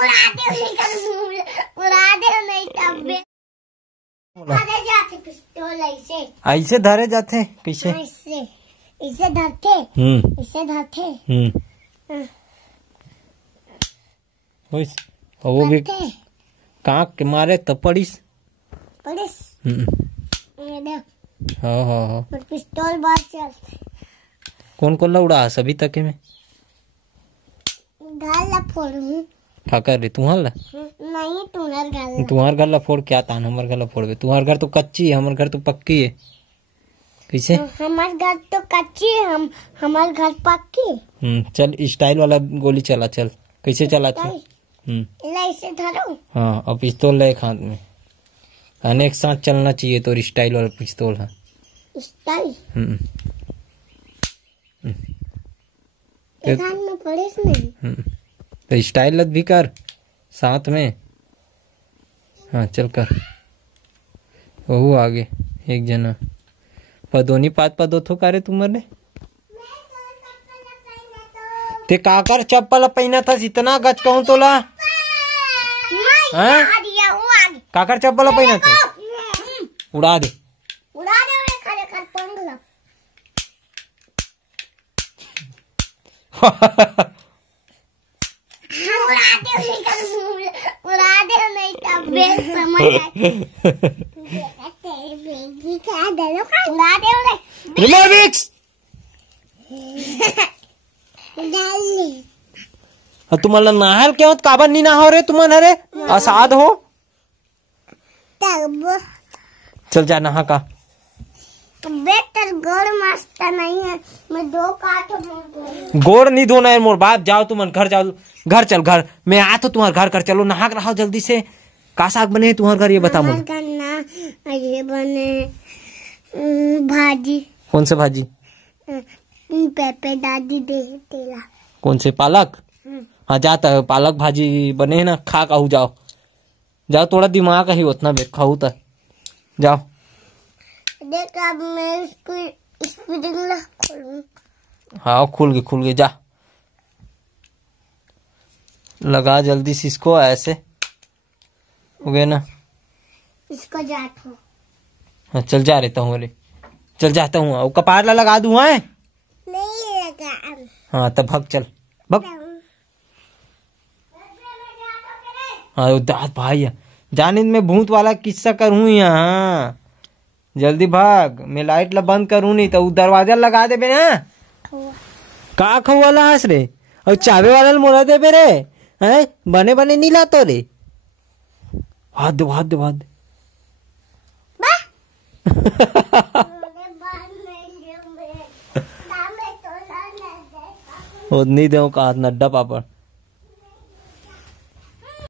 उड़ा दे नहीं तब जाते पिस्तौल ऐसे धरे जाते कैसे? इसे धरते इसे धरते वो भी कांक के मारे तब पड़िस। हाँ पिस्तौल बार चलते। कौन कौन उड़ा सभी तके में गाला फोड़ूं क्या कर रही तुम्हार नहीं तुम्हार घर ला फोड़ क्या तान हमार घर ला फोड़बे? तुम्हार घर तो कच्ची है हमार घर तो पक्की है। कैसे? हमार घर तो कच्ची है हमार घर पक्की। चल स्टाइल वाला गोली चला चल। कैसे चला थे? ऐसे धरो। हाँ अब पिस्तौल ले हाथ में अनेक साथ चलना चाहिए तो स्टाइल वाला पिस्तौल है। स्टाइल में पड़े नहीं तो स्टाइल लग भी कर साथ में। हाँ चल कर वो आगे एक जना पदोनी पात पदो थो करे तुम्हारे ते काकर चप्पल पहना था इतना गच कहूँ तोला काकर चप्पल पहना था उड़ा दे उड़ा दे नहीं तब समझ उड़ा दे रिमोविक्स तुम्हाला नाहर क्यों काबर नहीं ना हो रे तुम्हारे असाद हो तब चल जा नहा का बेटर गोड़ मस्त नहीं है मैं दो काटो गोड़ नहीं धोना है मोर बाप जाओ तुम घर जाओ घर चल घर मैं आ तो तुम्हारे घर कर चलो नहा रहा जल्दी से का साग बने तुम्हारे घर ये बता मुझे ये बने भाजी कौन से भाजी पेपे दादी दे तेला कौन से पालक हाँ जाता है पालक भाजी बने ना खा कहू जाओ जाओ थोड़ा दिमाग ही उतना बे खाऊ तो जाओ देख अब मैं इसको स्पीडिंग खोलूं। हाँ खुल गए जा लगा जल्दी से इसको ऐसे हो गया ना इसको जातो। हाँ चल जा रहता हूँ अरे चल जाता हूँ कपार ला लगा दूँ है नहीं लगा। हाँ तब भग चल भग। हाँ दाद भाई जाने में भूत वाला किस्सा करूँ यहाँ जल्दी भाग मैं लाइट ला बंद करूँ नहीं तो दरवाजा लगा दे ना का खो वाला हंस रे और चाबे वाला मोड़ा दे रे हैं बने बने नहीं लातो रे हाथ दे नहीं दे का नड्डा पापड़